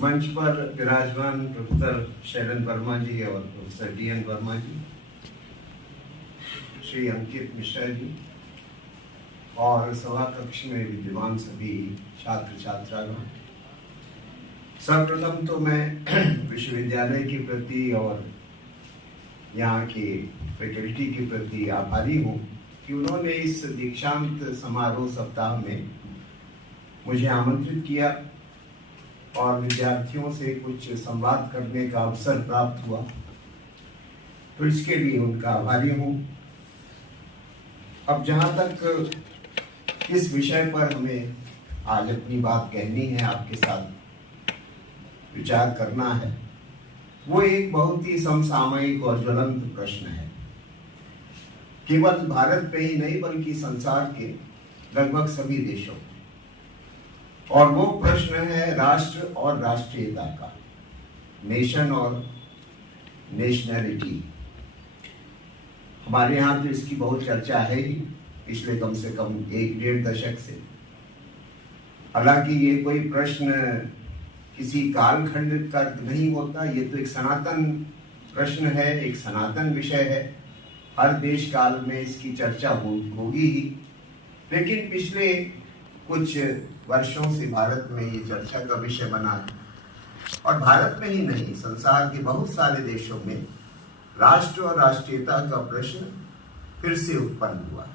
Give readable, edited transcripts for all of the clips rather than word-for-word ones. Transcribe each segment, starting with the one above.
मंच पर विराजमान प्रोफेसर शैलन वर्मा जी और प्रोफेसर डी.एन. वर्मा जी, श्री अंकित मिश्रा जी और सभा कक्ष में विद्यमान सभी छात्र छात्रागण, सर्वप्रथम तो मैं विश्वविद्यालय के प्रति और यहाँ के फैकल्टी के प्रति आभारी हूँ कि उन्होंने इस दीक्षांत समारोह सप्ताह में मुझे आमंत्रित किया और विद्यार्थियों से कुछ संवाद करने का अवसर प्राप्त हुआ, तो इसके लिए उनका आभारी हूँ। अब जहाँ तक इस विषय पर हमें आज अपनी बात कहनी है, आपके साथ विचार करना है, वो एक बहुत ही समसामयिक और ज्वलंत प्रश्न है। केवल भारत पे ही नहीं बल्कि संसार के लगभग सभी देशों में, और वो प्रश्न है राष्ट्र और राष्ट्रीयता का, नेशन और नेशनैलिटी। हमारे यहाँ तो इसकी बहुत चर्चा है ही पिछले कम से कम 1-1.5 दशक से। हालांकि ये कोई प्रश्न किसी कालखंड का नहीं होता, ये तो एक सनातन प्रश्न है, एक सनातन विषय है। हर देश काल में इसकी चर्चा होगी ही, लेकिन पिछले कुछ वर्षों से भारत में ये चर्चा का विषय बना है, और भारत में ही नहीं, संसार के बहुत सारे देशों में राष्ट्र और राष्ट्रीयता का प्रश्न फिर से उत्पन्न हुआ।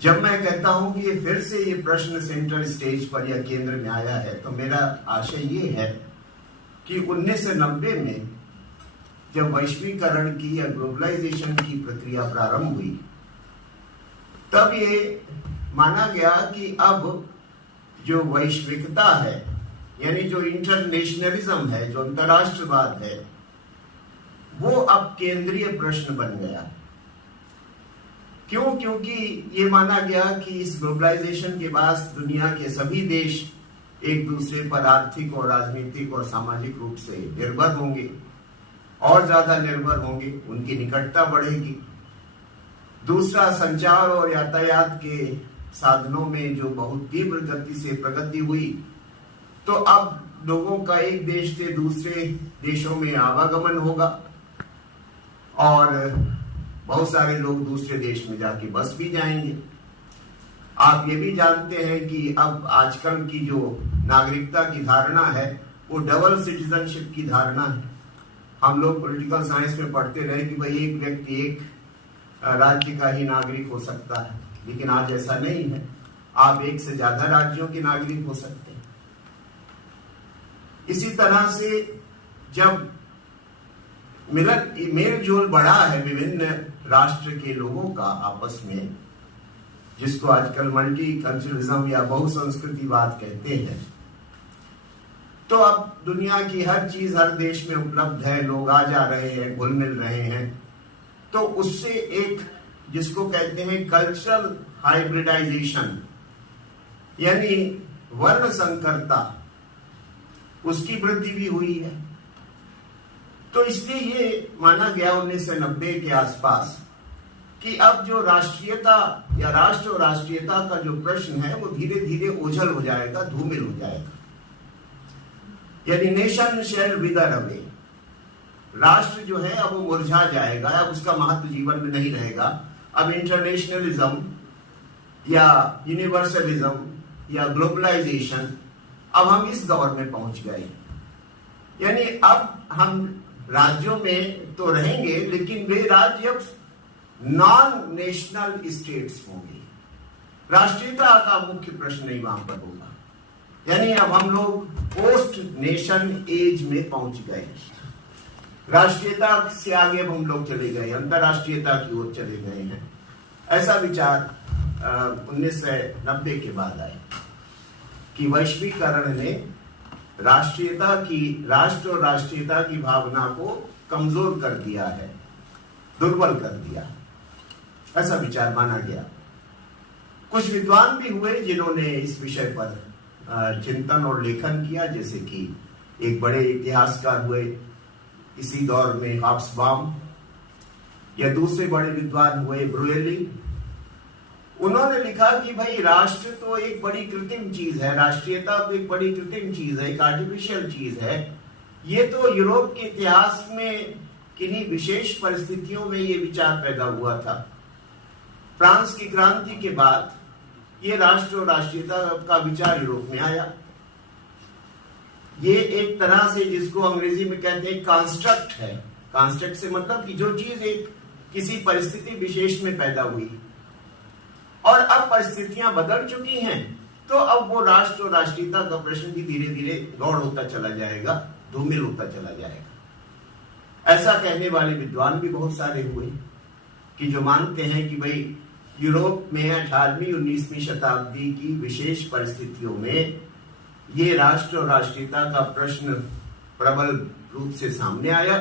जब मैं कहता हूं कि ये फिर से ये प्रश्न सेंट्रल स्टेज पर या केंद्र में आया है, तो मेरा आशय ये है कि 1990 में जब वैश्वीकरण की या ग्लोबलाइजेशन की प्रक्रिया प्रारंभ हुई, तब ये माना गया कि अब जो वैश्विकता है, यानी जो इंटरनेशनलिज्म है, जो अंतर्राष्ट्रवाद है, वो अब केंद्रीय प्रश्न बन गया। क्यों? क्योंकि ये माना गया कि इस ग्लोबलाइजेशन के बाद दुनिया के सभी देश एक दूसरे पर आर्थिक और राजनीतिक और सामाजिक रूप से निर्भर होंगे, और ज्यादा निर्भर होंगे, उनकी निकटता बढ़ेगी। दूसरा, संचार और यातायात के साधनों में जो बहुत तीव्र गति से प्रगति हुई, तो अब लोगों का एक देश से दूसरे देशों में आवागमन होगा, और बहुत सारे लोग दूसरे देश में जाके बस भी जाएंगे। आप ये भी जानते हैं कि अब आजकल की जो नागरिकता की धारणा है, वो डबल सिटीजनशिप की धारणा है। हम लोग पॉलिटिकल साइंस में पढ़ते रहे कि भाई एक व्यक्ति एक राज्य का ही नागरिक हो सकता है, लेकिन आज ऐसा नहीं है। आप एक से ज्यादा राज्यों के नागरिक हो सकते हैं। इसी तरह से जब मेल जोल बढ़ा है विभिन्न राष्ट्र के लोगों का आपस में, जिसको आजकल मल्टी कल्चरलिज्म या बहुसंस्कृतिवाद कहते हैं, तो अब दुनिया की हर चीज हर देश में उपलब्ध है, लोग आ जा रहे हैं, घुल मिल रहे हैं, तो उससे एक जिसको कहते हैं कल्चरल हाइब्रिडाइजेशन, यानी वर्ण संकरता, उसकी वृद्धि भी हुई है। तो इसलिए ये माना गया 1990 के आसपास कि अब जो राष्ट्रीयता या राष्ट्र और राष्ट्रीयता का जो प्रश्न है, वो धीरे धीरे ओझल हो जाएगा, धूमिल हो जाएगा। यानी नेशन शैल विदर अवे, राष्ट्र जो है अब वो मुरझा जाएगा, अब उसका महत्व जीवन में नहीं रहेगा। अब इंटरनेशनलिज्म या यूनिवर्सलिज्म या ग्लोबलाइजेशन, अब हम इस दौर में पहुंच गए। यानी अब हम राज्यों में तो रहेंगे, लेकिन वे राज्य अब नॉन नेशनल स्टेट्स होंगे। राष्ट्रीयता का मुख्य प्रश्न नहीं वहां पर होगा। यानी अब हम लोग पोस्ट नेशन एज में पहुंच गए। राष्ट्रीयता से आगे अब हम लोग चले गए, अंतर्राष्ट्रीयता की ओर चले गए हैं। ऐसा विचार 1990 के बाद आया कि वैश्वीकरण ने राष्ट्र और राष्ट्रीयता की भावना को कमजोर कर दिया है, दुर्बल कर दिया, ऐसा विचार माना गया। कुछ विद्वान भी हुए जिन्होंने इस विषय पर चिंतन और लेखन किया, जैसे कि एक बड़े इतिहासकार हुए इसी दौर में हॉब्सबॉम, या दूसरे बड़े विद्वान हुए ब्रुएली। उन्होंने लिखा कि भाई राष्ट्र तो एक बड़ी कृत्रिम चीज है, राष्ट्रीयता तो एक बड़ी कृत्रिम चीज है, एक आर्टिफिशियल चीज है। ये तो यूरोप के इतिहास में किन्हीं विशेष परिस्थितियों में ये विचार पैदा हुआ था। फ्रांस की क्रांति के बाद ये राष्ट्र और राष्ट्रीयता का विचार यूरोप में आया। ये एक तरह से जिसको अंग्रेजी में कहते हैं कॉन्स्ट्रक्ट है। कॉन्स्ट्रक्ट से मतलब कि जो चीज एक किसी परिस्थिति विशेष में पैदा हुई और अब परिस्थितियां बदल चुकी हैं, तो अब वो राष्ट्र और राष्ट्रीयता का प्रश्न भी धीरे धीरे गौड़ होता चला जाएगा, धूमिल होता चला जाएगा। ऐसा कहने वाले विद्वान भी बहुत सारे हुए कि जो मानते हैं कि भाई यूरोप में 18वीं 19वीं शताब्दी की विशेष परिस्थितियों में ये राष्ट्र और राष्ट्रीयता का प्रश्न प्रबल रूप से सामने आया,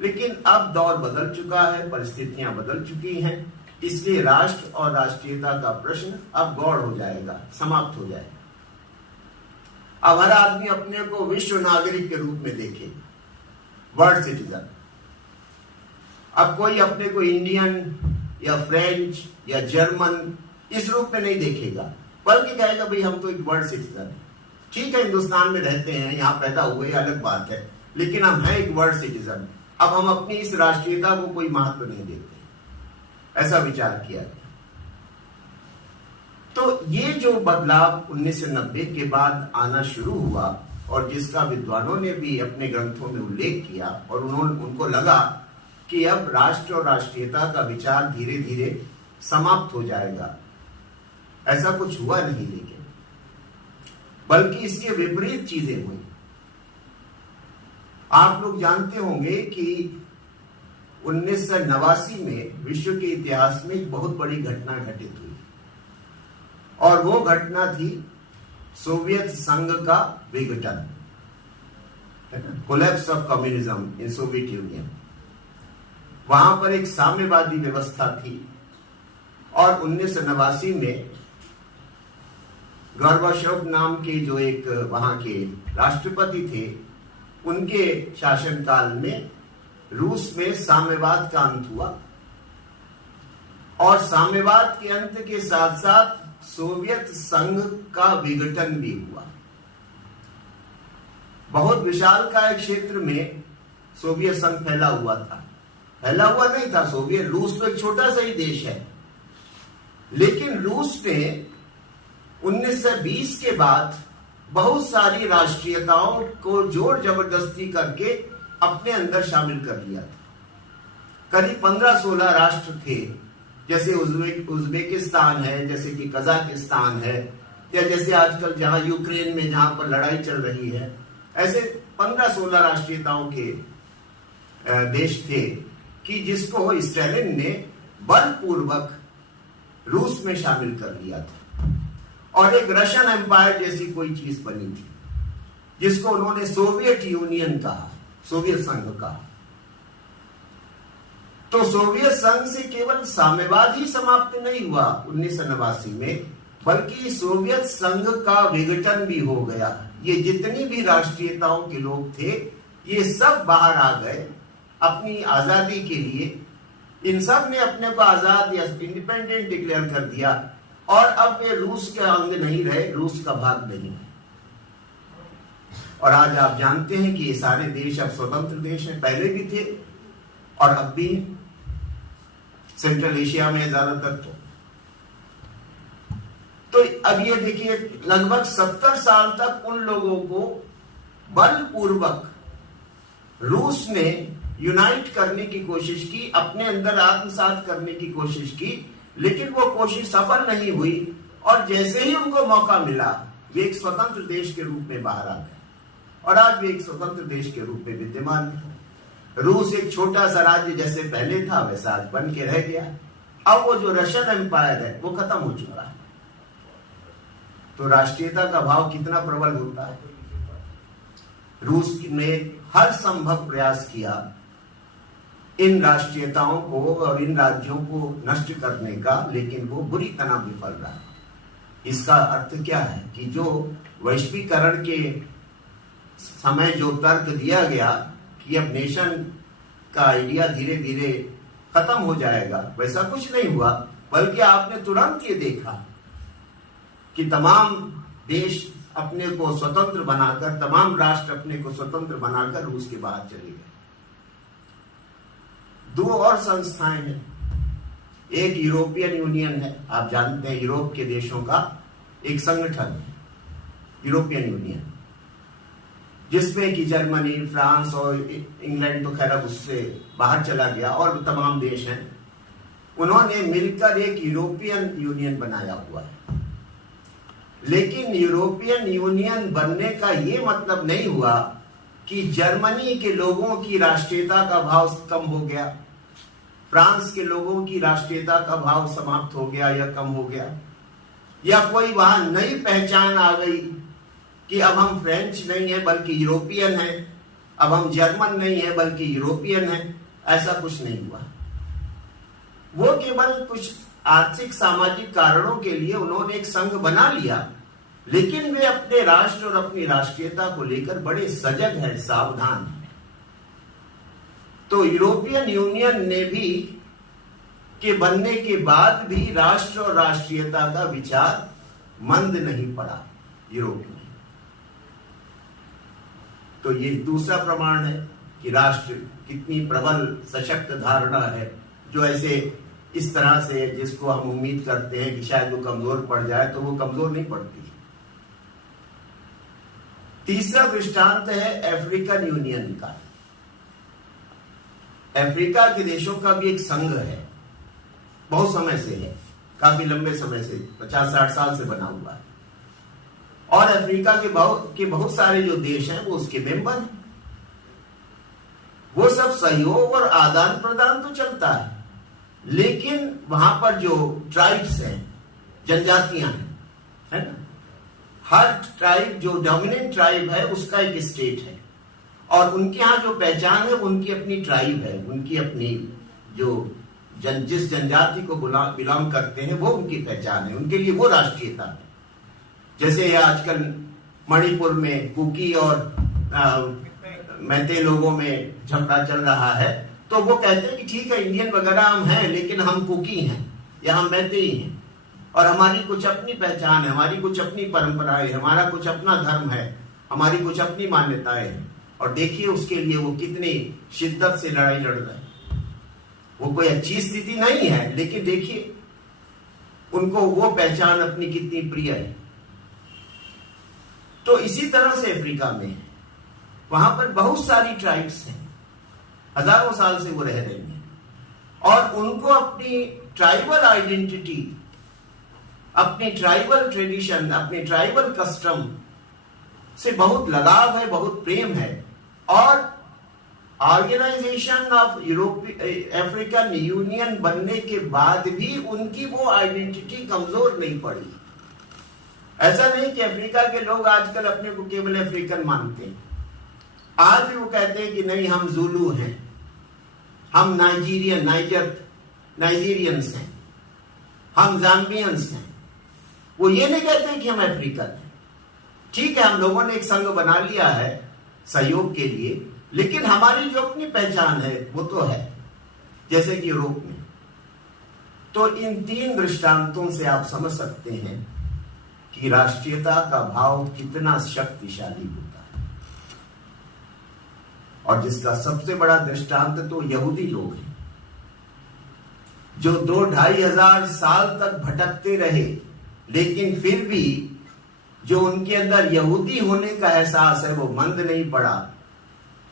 लेकिन अब दौर बदल चुका है, परिस्थितियां बदल चुकी हैं, इसलिए राष्ट्र और राष्ट्रीयता का प्रश्न अब गौड़ हो जाएगा, समाप्त हो जाएगा। अब हर आदमी अपने को विश्व नागरिक के रूप में देखे, वर्ल्ड सिटीजन। अब कोई अपने को इंडियन या फ्रेंच या जर्मन इस रूप में नहीं देखेगा, बल्कि कहेगा भाई हम तो एक वर्ल्ड सिटीजन। ठीक है, हिंदुस्तान में रहते हैं, यहाँ पैदा हुए, अलग बात है, लेकिन हम हैं एक वर्ल्ड सिटीजन। अब हम अपनी इस राष्ट्रीयता को कोई महत्व नहीं देते, ऐसा विचार किया गया। तो ये जो बदलाव 1990 के बाद आना शुरू हुआ और जिसका विद्वानों ने भी अपने ग्रंथों में उल्लेख किया, और उनको लगा कि अब राष्ट्र और राष्ट्रीयता का विचार धीरे धीरे समाप्त हो जाएगा। ऐसा कुछ हुआ नहीं, लेकिन बल्कि इसके विपरीत चीजें हुई। आप लोग जानते होंगे कि 1989 में विश्व के इतिहास में एक बहुत बड़ी घटना घटित हुई, और वो घटना थी सोवियत संघ का विघटन, collapse of communism in Soviet union. वहां पर एक साम्यवादी व्यवस्था थी, और 1989 में गोर्बाचोव नाम के जो एक वहां के राष्ट्रपति थे, उनके शासनकाल में रूस में साम्यवाद का अंत हुआ, और साम्यवाद के अंत के साथ साथ सोवियत संघ का विघटन भी हुआ। बहुत विशालकाय क्षेत्र में सोवियत संघ फैला हुआ था, फैला हुआ नहीं था। सोवियत रूस तो एक छोटा सा ही देश है, लेकिन रूस ने 1920 के बाद बहुत सारी राष्ट्रीयताओं को जोर जबरदस्ती करके अपने अंदर शामिल कर लिया था। करीब 15-16 राष्ट्र थे, जैसे उज्बेकिस्तान है, जैसे कि कजाकिस्तान है, या जैसे आजकल जहां यूक्रेन में जहां पर लड़ाई चल रही है, ऐसे 15-16 राष्ट्रीयताओं के देश थे कि जिसको स्टालिन ने बलपूर्वक रूस में शामिल कर लिया था, और एक रशियन एम्पायर जैसी कोई चीज बनी थी, जिसको उन्होंने सोवियत यूनियन कहा, सोवियत संघ कहा। तो सोवियत संघ से केवल साम्यवाद ही समाप्त नहीं हुआ 1989 में, बल्कि सोवियत संघ का विघटन भी हो गया। ये जितनी भी राष्ट्रीयताओं के लोग थे, ये सब बाहर आ गए अपनी आजादी के लिए। इन सब ने अपने को आजाद या इंडिपेंडेंट डिक्लेयर कर दिया, और अब वे रूस के अंग नहीं रहे, रूस का भाग नहीं है। और आज आप जानते हैं कि ये सारे देश अब स्वतंत्र देश हैं, पहले भी थे और अब भी सेंट्रल एशिया में ज्यादातर। तो अब ये देखिए, लगभग 70 साल तक उन लोगों को बलपूर्वक रूस ने यूनाइट करने की कोशिश की, अपने अंदर आत्मसात करने की कोशिश की, लेकिन वो कोशिश सफल नहीं हुई। और जैसे ही उनको मौका मिला, वे एक स्वतंत्र देश के रूप में बाहर आ गए, और आज भी एक स्वतंत्र देश के रूप में विद्यमान है। रूस एक छोटा सा राज्य जैसे पहले था, वैसा आज बन के रह गया। अब वो जो रशियन एम्पायर है, वो खत्म हो चुका है। तो राष्ट्रीयता का भाव कितना प्रबल होता है। रूस ने हर संभव प्रयास किया इन राष्ट्रीयताओं को और इन राज्यों को नष्ट करने का, लेकिन वो बुरी तरह विफल रहा। इसका अर्थ क्या है कि जो वैश्वीकरण के समय जो तर्क दिया गया कि अब नेशन का आइडिया धीरे धीरे खत्म हो जाएगा, वैसा कुछ नहीं हुआ। बल्कि आपने तुरंत ये देखा कि तमाम देश अपने को स्वतंत्र बनाकर, तमाम राष्ट्र अपने को स्वतंत्र बनाकर रूस के बाहर चले गए। दो और संस्थाएं हैं, एक यूरोपियन यूनियन है, आप जानते हैं यूरोप के देशों का एक संगठन है यूरोपियन यूनियन, जिसमें कि जर्मनी, फ्रांस और इंग्लैंड तो खैर अब उससे बाहर चला गया और तमाम देश हैं। उन्होंने मिलकर एक यूरोपियन यूनियन बनाया हुआ है। लेकिन यूरोपियन यूनियन बनने का ये मतलब नहीं हुआ कि जर्मनी के लोगों की राष्ट्रीयता का भाव कम हो गया, फ्रांस के लोगों की राष्ट्रीयता का भाव समाप्त हो गया या कम हो गया, या कोई वहां नई पहचान आ गई कि अब हम फ्रेंच नहीं है बल्कि यूरोपियन है, अब हम जर्मन नहीं है बल्कि यूरोपियन है। ऐसा कुछ नहीं हुआ। वो केवल कुछ आर्थिक सामाजिक कारणों के लिए उन्होंने एक संघ बना लिया, लेकिन वे अपने राष्ट्र और अपनी राष्ट्रीयता को लेकर बड़े सजग हैं, सावधान हैं। तो यूरोपियन यूनियन ने भी के बनने के बाद भी राष्ट्र और राष्ट्रीयता का विचार मंद नहीं पड़ा यूरोप में। तो ये दूसरा प्रमाण है कि राष्ट्र कितनी प्रबल सशक्त धारणा है, जो ऐसे इस तरह से जिसको हम उम्मीद करते हैं कि शायद वो कमजोर पड़ जाए, तो वो कमजोर नहीं पड़ती। तीसरा दृष्टांत है अफ्रीकन यूनियन का। अफ्रीका के देशों का भी एक संघ है, बहुत समय से है, काफी लंबे समय से, 50-60 साल से बना हुआ है। और अफ्रीका के बहुत सारे जो देश हैं वो उसके मेंबर हैं। वो सब सहयोग और आदान प्रदान तो चलता है, लेकिन वहां पर जो ट्राइब्स हैं, जनजातियां हैं, है ना, हर ट्राइब जो डोमिनेंट ट्राइब है उसका एक स्टेट है, और उनके यहाँ जो पहचान है उनकी अपनी ट्राइब है, उनकी अपनी जो जिस जनजाति को बिलोंग करते हैं वो उनकी पहचान है, उनके लिए वो राष्ट्रीयता है। जैसे आजकल मणिपुर में कुकी और मैते लोगों में झगड़ा चल रहा है, तो वो कहते हैं कि ठीक है इंडियन वगैरह हम हैं, लेकिन हम कुकी हैं या हम मैते ही हैं, और हमारी कुछ अपनी पहचान है, हमारी कुछ अपनी परंपराएं, हमारा कुछ अपना धर्म है, हमारी कुछ अपनी मान्यताएं हैं। और देखिए उसके लिए वो कितनी शिद्दत से लड़ाई लड़ रहे हैं। वो कोई अच्छी स्थिति नहीं है, लेकिन देखिए उनको वो पहचान अपनी कितनी प्रिय है। तो इसी तरह से अफ्रीका में वहां पर बहुत सारी ट्राइब्स हैं, हजारों साल से वो रह रही हैं, और उनको अपनी ट्राइबल आइडेंटिटी, अपनी ट्राइबल ट्रेडिशन, अपनी ट्राइबल कस्टम से बहुत लगाव है, बहुत प्रेम है। और ऑर्गेनाइजेशन ऑफ अफ्रीकन यूनियन बनने के बाद भी उनकी वो आइडेंटिटी कमजोर नहीं पड़ी। ऐसा नहीं कि अफ्रीका के लोग आजकल अपने को केवल अफ्रीकन मानते हैं। आज भी वो कहते हैं कि नहीं हम जुलू हैं, हम नाइजीरियंस हैं, हम जाम्बियंस हैं। वो ये नहीं कहते कि हम अफ्रीकन हैं। ठीक है, हम लोगों ने एक संघ बना लिया है सहयोग के लिए, लेकिन हमारी जो अपनी पहचान है वो तो है, जैसे कि यूरोप में। तो इन तीन दृष्टांतों से आप समझ सकते हैं कि राष्ट्रीयता का भाव कितना शक्तिशाली होता है। और जिसका सबसे बड़ा दृष्टांत तो यहूदी लोग हैं, जो 2-2.5 हजार साल तक भटकते रहे, लेकिन फिर भी जो उनके अंदर यहूदी होने का एहसास है वो मंद नहीं पड़ा,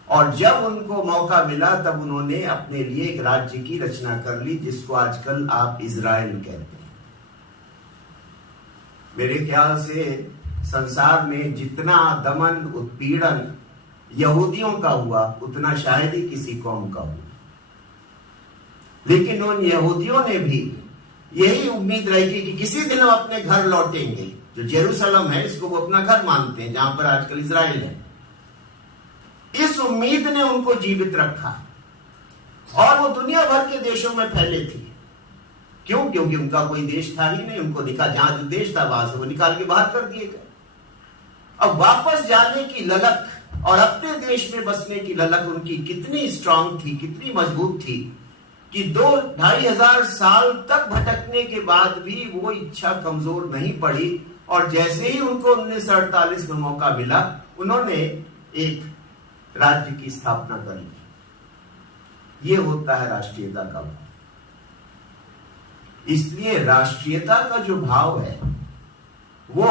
और जब उनको मौका मिला तब उन्होंने अपने लिए एक राज्य की रचना कर ली, जिसको आजकल आप इजराइल कहते हैं। मेरे ख्याल से संसार में जितना दमन उत्पीड़न यहूदियों का हुआ उतना शायद ही किसी कौम का हुआ, लेकिन उन यहूदियों ने भी यही उम्मीद रही थी कि किसी दिन हम अपने घर लौटेंगे। जो जेरूसलम है इसको वो अपना घर मानते हैं, जहां पर आजकल इजराइल है। इस उम्मीद ने उनको जीवित रखा, और वो दुनिया भर के देशों में फैले थे। क्यों? क्योंकि उनका कोई देश था ही नहीं। उनको दिखा जहां जो देश था वहां से वो निकाल के बाहर कर दिए गए। अब वापस जाने की ललक और अपने देश में बसने की ललक उनकी कितनी स्ट्रांग थी, कितनी मजबूत थी, कि 2-2,500 साल तक भटकने के बाद भी वो इच्छा कमजोर नहीं पड़ी, और जैसे ही उनको 1948 में मौका मिला, उन्होंने एक राज्य की स्थापना कर ली। ये होता है राष्ट्रीयता का भाव। इसलिए राष्ट्रीयता का जो भाव है वो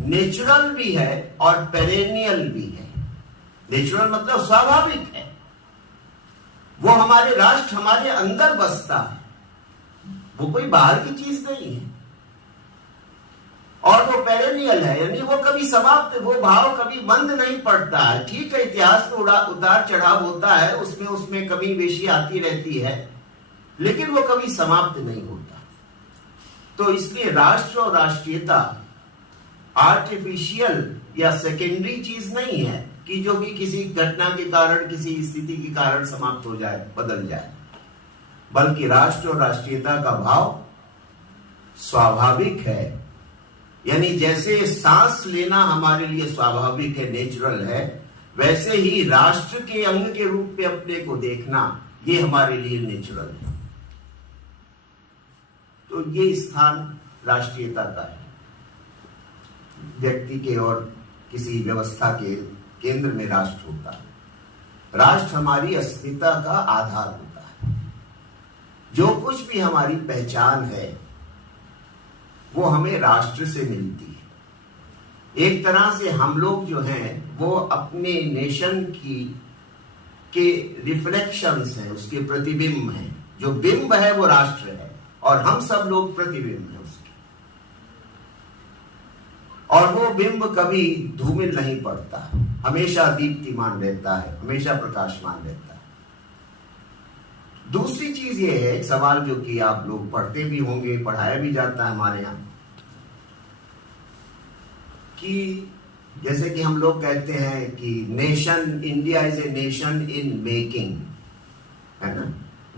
नेचुरल भी है और पेरेनियल भी है। नेचुरल मतलब स्वाभाविक है, वो हमारे राष्ट्र हमारे अंदर बसता है, वो कोई बाहर की चीज नहीं है। और वो पेरेनियल है, यानी वो कभी समाप्त, वो भाव कभी बंद नहीं पड़ता है। ठीक है, इतिहास में उतार चढ़ाव होता है, उसमें कमी बेशी आती रहती है, लेकिन वो कभी समाप्त नहीं होता। तो इसलिए राष्ट्र और राष्ट्रीयता आर्टिफिशियल या सेकेंडरी चीज नहीं है कि जो कि किसी घटना के कारण, किसी स्थिति के कारण समाप्त हो जाए, बदल जाए, बल्कि राष्ट्र और राष्ट्रीयता का भाव स्वाभाविक है। यानी जैसे सांस लेना हमारे लिए स्वाभाविक है, नेचुरल है, वैसे ही राष्ट्र के अंग के रूप में अपने को देखना ये हमारे लिए नेचुरल है। तो ये स्थान राष्ट्रीयता का है, व्यक्ति के और किसी व्यवस्था के केंद्र में राष्ट्र होता है। राष्ट्र हमारी अस्मिता का आधार होता है। जो कुछ भी हमारी पहचान है वो हमें राष्ट्र से मिलती है। एक तरह से हम लोग जो हैं वो अपने नेशन के रिफ्लेक्शंस हैं, उसके प्रतिबिंब हैं। जो बिंब है वो राष्ट्र है और हम सब लोग प्रतिबिंब हैं उसके। और वो बिंब कभी धूमिल नहीं पड़ता, हमेशा दीप्तिमान रहता है, हमेशा प्रकाशमान रहता है। दूसरी चीज ये है, एक सवाल जो कि आप लोग पढ़ते भी होंगे, पढ़ाया भी जाता है हमारे यहाँ, कि जैसे कि हम लोग कहते हैं कि nation, India is a nation in making, है ना।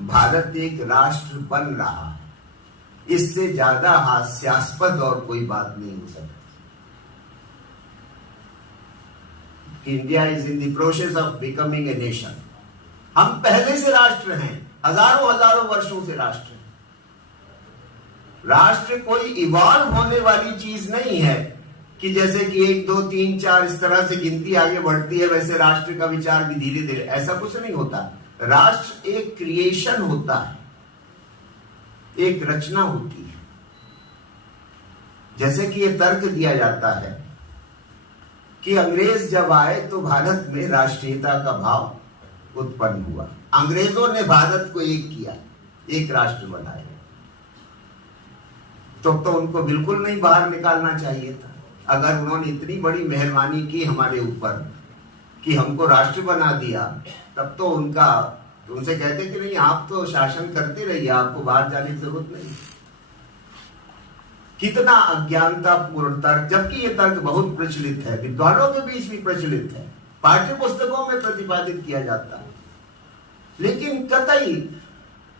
भारत एक राष्ट्र बन रहा है। इससे ज्यादा हास्यास्पद और कोई बात नहीं हो सकती। India is in the process of becoming a nation. हम पहले से राष्ट्र हैं, हजारों वर्षों से राष्ट्र हैं। राष्ट्र कोई इवॉल्व होने वाली चीज नहीं है कि जैसे कि 1, 2, 3, 4 इस तरह से गिनती आगे बढ़ती है, वैसे राष्ट्र का विचार भी धीरे धीरे, ऐसा कुछ नहीं होता। राष्ट्र एक क्रिएशन होता है, एक रचना होती है। जैसे कि ये तर्क दिया जाता है कि अंग्रेज जब आए तो भारत में राष्ट्रीयता का भाव उत्पन्न हुआ। अंग्रेजों ने भारत को एक किया, एक राष्ट्र बनाया। तो उनको बिल्कुल नहीं बाहर निकालना चाहिए था। अगर उन्होंने इतनी बड़ी मेहरबानी की हमारे ऊपर कि हमको राष्ट्र बना दिया, तब तो उनसे कहते कि नहीं, आप तो शासन करते रहिए, आपको बाहर जाने की जरूरत नहीं। कितना अज्ञानतापूर्ण तर्क, जबकि ये तर्क बहुत प्रचलित है, विद्वानों के बीच भी प्रचलित है, पाठ्य पुस्तकों में प्रतिपादित किया जाता है, लेकिन कतई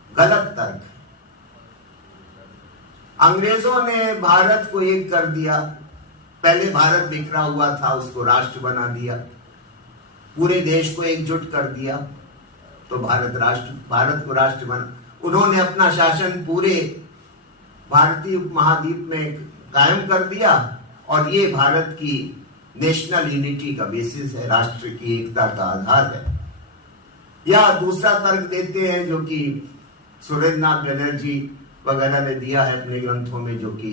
गलत तर्क। अंग्रेजों ने भारत को एक कर दिया। पहले भारत बिखरा हुआ था, उसको राष्ट्र बना दिया, पूरे देश को एकजुट कर दिया, तो भारत को राष्ट्र बना। उन्होंने अपना शासन पूरे भारतीय उपमहाद्वीप में कायम कर दिया, और ये भारत की नेशनल यूनिटी का बेसिस है, राष्ट्र की एकता का आधार है। या दूसरा तर्क देते हैं जो कि सुरेंद्रनाथ बनर्जी वगैरह ने दिया है अपने ग्रंथों में, जो कि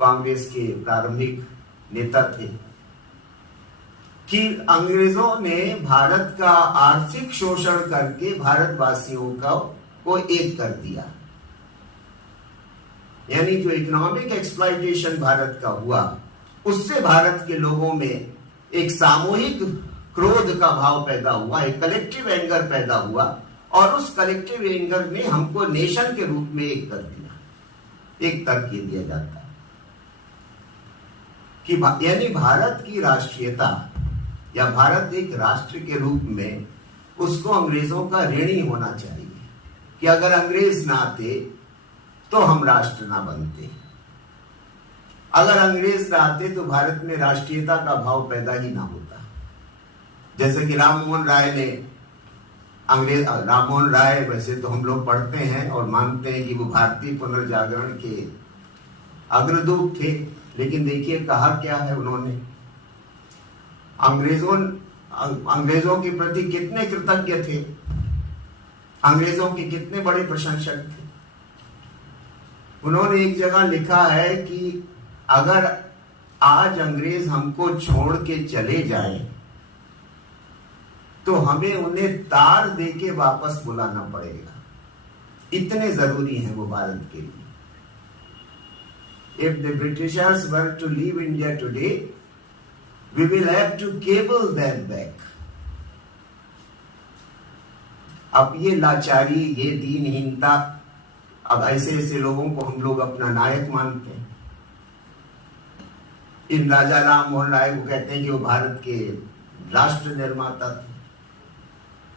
कांग्रेस के प्रारंभिक नेता थे, कि अंग्रेजों ने भारत का आर्थिक शोषण करके भारतवासियों को एक कर दिया। यानी जो इकोनॉमिक एक्सप्लॉयटेशन भारत का हुआ, उससे भारत के लोगों में एक सामूहिक क्रोध का भाव पैदा हुआ, एक कलेक्टिव एंगर पैदा हुआ, और उस कलेक्टिव एंगर ने हमको नेशन के रूप में एक कर दिया। एक तर्क ये दिया जाता है कि यानी भारत की राष्ट्रीयता या भारत एक राष्ट्र के रूप में उसको अंग्रेजों का ऋणी होना चाहिए, कि अगर अंग्रेज ना आते तो हम राष्ट्र ना बनते। अगर अंग्रेज ना आते तो भारत में राष्ट्रीयता का भाव पैदा ही ना होता। जैसे कि राम मोहन राय ने अंग्रेज राममोहन राय, वैसे तो हम लोग पढ़ते हैं और मानते हैं कि वो भारतीय पुनर्जागरण के अग्रदूत थे, लेकिन देखिए कहा क्या है उन्होंने। अंग्रेजों के प्रति कितने कृतज्ञ थे, अंग्रेजों के कितने बड़े प्रशंसक थे। उन्होंने एक जगह लिखा है कि अगर आज अंग्रेज हमको छोड़ के चले जाएं तो हमें उन्हें तार दे के वापस बुलाना पड़ेगा, इतने जरूरी हैं वो भारत के लिए। If the Britishers were to leave India today, we will have to cable them back. अब ये लाचारी, ये दीनहीनता, अब ऐसे ऐसे लोगों को हम लोग अपना नायक मानते हैं। इन राजा राम मोहन राय को कहते हैं कि वो भारत के राष्ट्र निर्माता थे।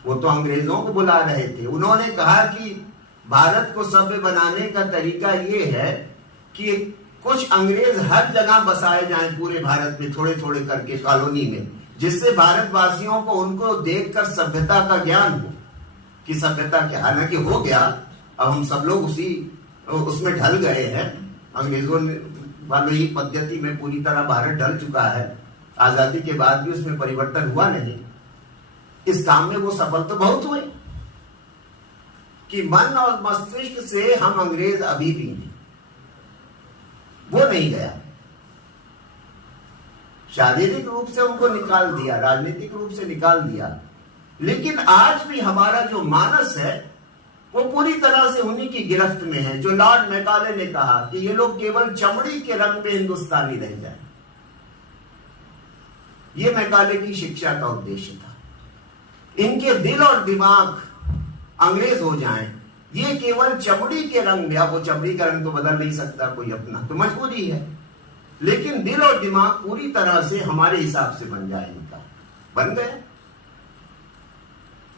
वो तो अंग्रेजों को बुला रहे थे। उन्होंने कहा कि भारत को सभ्य बनाने का तरीका ये है कि कुछ अंग्रेज हर जगह बसाए जाएं पूरे भारत में, थोड़े थोड़े करके कॉलोनी में, जिससे भारतवासियों को उनको देखकर सभ्यता का ज्ञान हो कि सभ्यता क्या। हालांकि हो गया, अब हम सब लोग उसमें ढल गए हैं। अंग्रेजों वाली पद्धति में पूरी तरह भारत ढल चुका है। आजादी के बाद भी उसमें परिवर्तन हुआ नहीं। इस काम में वो सफल तो बहुत हुए कि मन और मस्तिष्क से हम अंग्रेज अभी भी हैं, वो नहीं गया। शारीरिक रूप से उनको निकाल दिया, राजनीतिक रूप से निकाल दिया, लेकिन आज भी हमारा जो मानस है वो पूरी तरह से उन्हीं की गिरफ्त में है। जो लॉर्ड मैकाले ने कहा कि ये लोग केवल चमड़ी के रंग में हिंदुस्तानी रह जाए, ये मैकाले की शिक्षा का उद्देश्य था। इनके दिल और दिमाग अंग्रेज हो जाएं, ये केवल चमड़ी के रंग में, अब वो चमड़ी का रंग तो बदल नहीं सकता कोई अपना, तो मजबूरी है, लेकिन दिल और दिमाग पूरी तरह से हमारे हिसाब से बन जाए। इनका बन गए।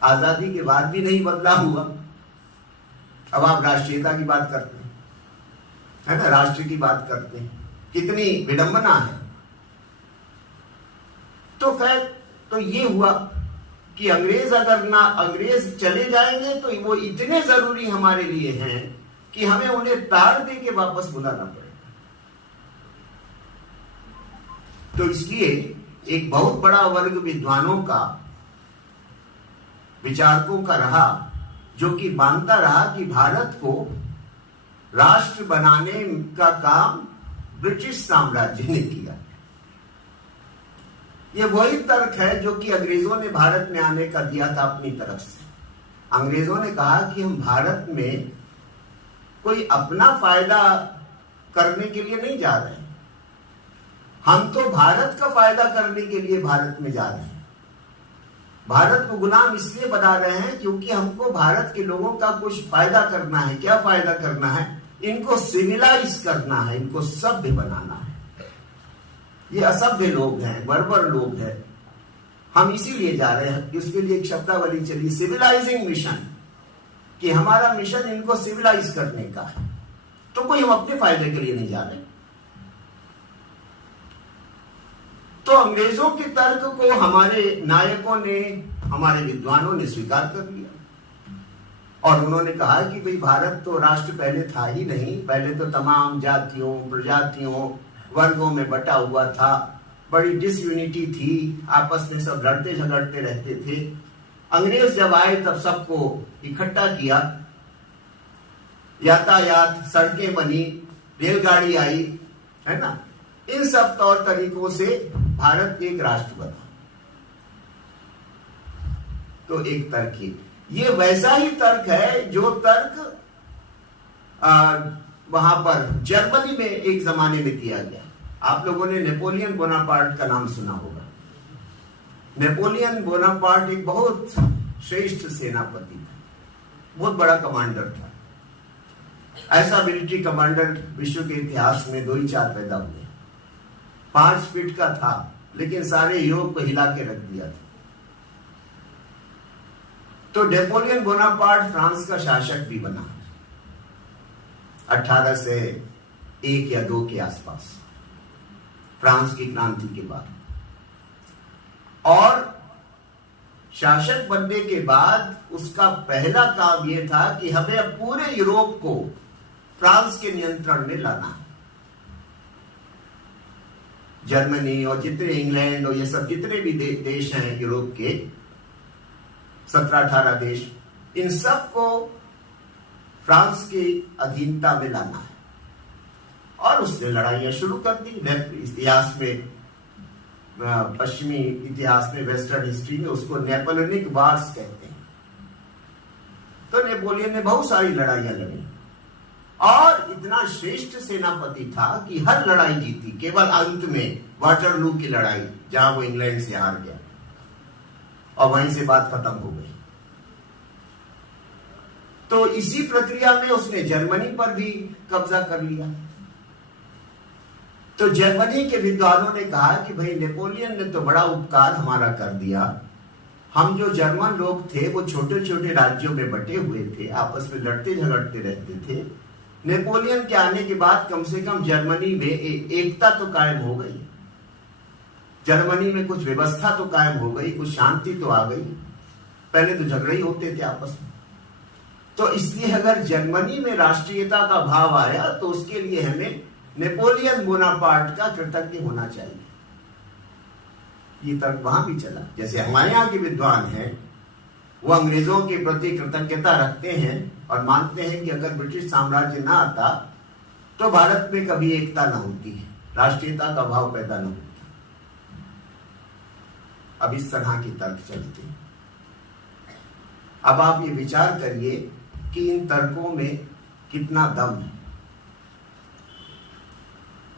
आजादी के बाद भी नहीं बदला हुआ। अब आप राष्ट्रीयता की बात करते हैं, है ना, राष्ट्र की बात करते हैं, कितनी विडंबना है। तो खैर, तो ये हुआ कि अंग्रेज चले जाएंगे तो वो इतने जरूरी हमारे लिए हैं कि हमें उन्हें तार दे के वापस बुलाना पड़ेगा। तो इसलिए एक बहुत बड़ा वर्ग विद्वानों का, विचारकों का रहा, जो कि मानता रहा कि भारत को राष्ट्र बनाने का काम ब्रिटिश साम्राज्य ने किया। ये वही तर्क है जो कि अंग्रेजों ने भारत में आने का दिया था अपनी तरफ से। अंग्रेजों ने कहा कि हम भारत में कोई अपना फायदा करने के लिए नहीं जा रहे हैं, हम तो भारत का फायदा करने के लिए भारत में जा रहे हैं। भारत को गुलाम इसलिए बना रहे हैं क्योंकि हमको भारत के लोगों का कुछ फायदा करना है। क्या फायदा करना है? इनको सिविलाइज करना है, इनको सभ्य बनाना है। ये असभ्य लोग हैं, बर्बर लोग हैं, हम इसीलिए जा रहे हैं। इसके लिए एक शब्दावली चली, सिविलाइजिंग मिशन, कि हमारा मिशन इनको सिविलाइज करने का है। तो कोई हम अपने फायदे के लिए नहीं जा रहे। तो अंग्रेजों के तर्क को हमारे नायकों ने, हमारे विद्वानों ने स्वीकार कर लिया और उन्होंने कहा कि भाई भारत तो राष्ट्र पहले था ही नहीं, पहले तो तमाम जातियों, प्रजातियों, वर्गों में बटा हुआ था, बड़ी डिसयूनिटी थी, आपस में सब लड़ते झगड़ते रहते थे। अंग्रेज जब आए तब सबको इकट्ठा किया, यातायात, सड़कें बनी, रेलगाड़ी आई, है ना, इन सब तौर तरीकों से भारत एक राष्ट्र बना। तो एक तर्क ही, ये वैसा ही तर्क है जो तर्क वहां पर जर्मनी में एक जमाने में दिया गया। आप लोगों ने नेपोलियन बोनापार्ट का नाम सुना होगा। नेपोलियन बोनापार्ट एक बहुत श्रेष्ठ सेनापति था, बहुत बड़ा कमांडर था। ऐसा मिलिट्री कमांडर विश्व के इतिहास में 2 ही 4 पैदा हुए। 5 फीट का था, लेकिन सारे यूरोप को हिला के रख दिया था। तो नेपोलियन बोनापार्ट फ्रांस का शासक भी बना 1801 या 2 के आसपास, फ्रांस की क्रांति के बाद। और शासक बनने के बाद उसका पहला काम यह था कि हमें अब पूरे यूरोप को फ्रांस के नियंत्रण में लाना है। जर्मनी और जितने इंग्लैंड और ये सब जितने भी देश हैं यूरोप के 17-18 देश, इन सब को फ्रांस की अधीनता में लाना है। और उसने लड़ाइयां शुरू कर दी। इतिहास में, पश्चिमी इतिहास में, वेस्टर्न हिस्ट्री में उसको नेपोलियनिक वार्स कहते हैं। तो नेपोलियन ने बहुत सारी लड़ाइयां लड़ी और इतना श्रेष्ठ सेनापति था कि हर लड़ाई जीती। केवल अंत में वाटरलू की लड़ाई, जहां वो इंग्लैंड से हार गया और वहीं से बात खत्म हो गई। तो इसी प्रक्रिया में उसने जर्मनी पर भी कब्जा कर लिया। तो जर्मनी के विद्वानों ने कहा कि भाई नेपोलियन ने तो बड़ा उपकार हमारा कर दिया। हम जो जर्मन लोग थे वो छोटे छोटे राज्यों में बटे हुए थे, आपस में लड़ते झगड़ते रहते थे। नेपोलियन के आने के बाद कम से कम जर्मनी में एकता तो कायम हो गई, जर्मनी में कुछ व्यवस्था तो कायम हो गई, कुछ शांति तो आ गई। पहले तो झगड़े ही होते थे आपस में। तो इसलिए अगर जर्मनी में राष्ट्रीयता का भाव आया तो उसके लिए हमें नेपोलियन बोनापार्ट का कृतज्ञ होना चाहिए। ये तर्क वहां भी चला। जैसे हमारे यहाँ के विद्वान हैं, वो अंग्रेजों के प्रति कृतज्ञता रखते हैं और मानते हैं कि अगर ब्रिटिश साम्राज्य ना आता तो भारत में कभी एकता ना होती, राष्ट्रीयता का भाव पैदा ना होता। अब इस तरह की तर्क चलते हैं। अब आप ये विचार करिए कि इन तर्कों में कितना दम है।